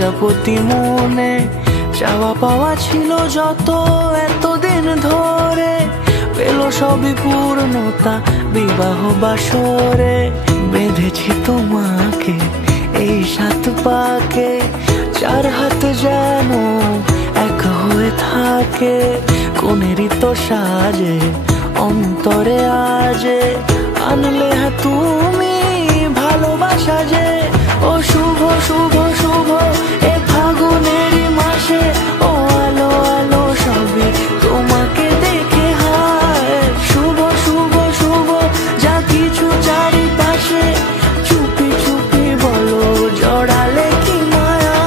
প্রজাপতি মনে চাওয়া পাওয়া ছিল যত এতদিন ধরে, পেল সবই পূর্ণতা বিবাহ বাসরে। বেঁধেছি তোমাকে এই 7 পাকে, 4 হাত যেন এক হয়ে থাকে। কোনেরই তো সাজে অন্তরে আজে, আনলে হ্যাঁ তুমি ভালোবাসা যে। ও শুভ শুভ শুভ এ ফাগুনেরই মাসে, ও আলো আলো সবই তোমাকে দেখে হায়। শুভ শুভ শুভ যা কিছু চারিপাশে, চুপি চুপি বলো জড়ালে কি মায়া।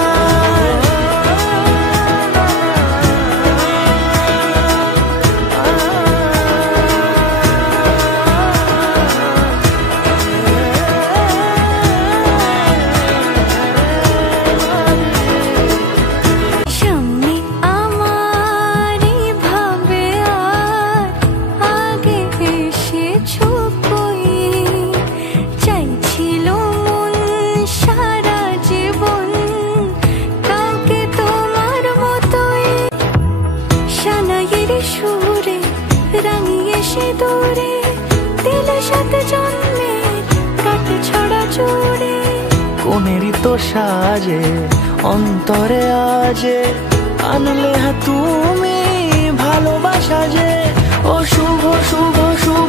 কোনেরই তো সাজে অন্তরে আজে, আনলে হ্যাঁ তুমি ভালোবাসা যে। ও শুভ শুভ শুভ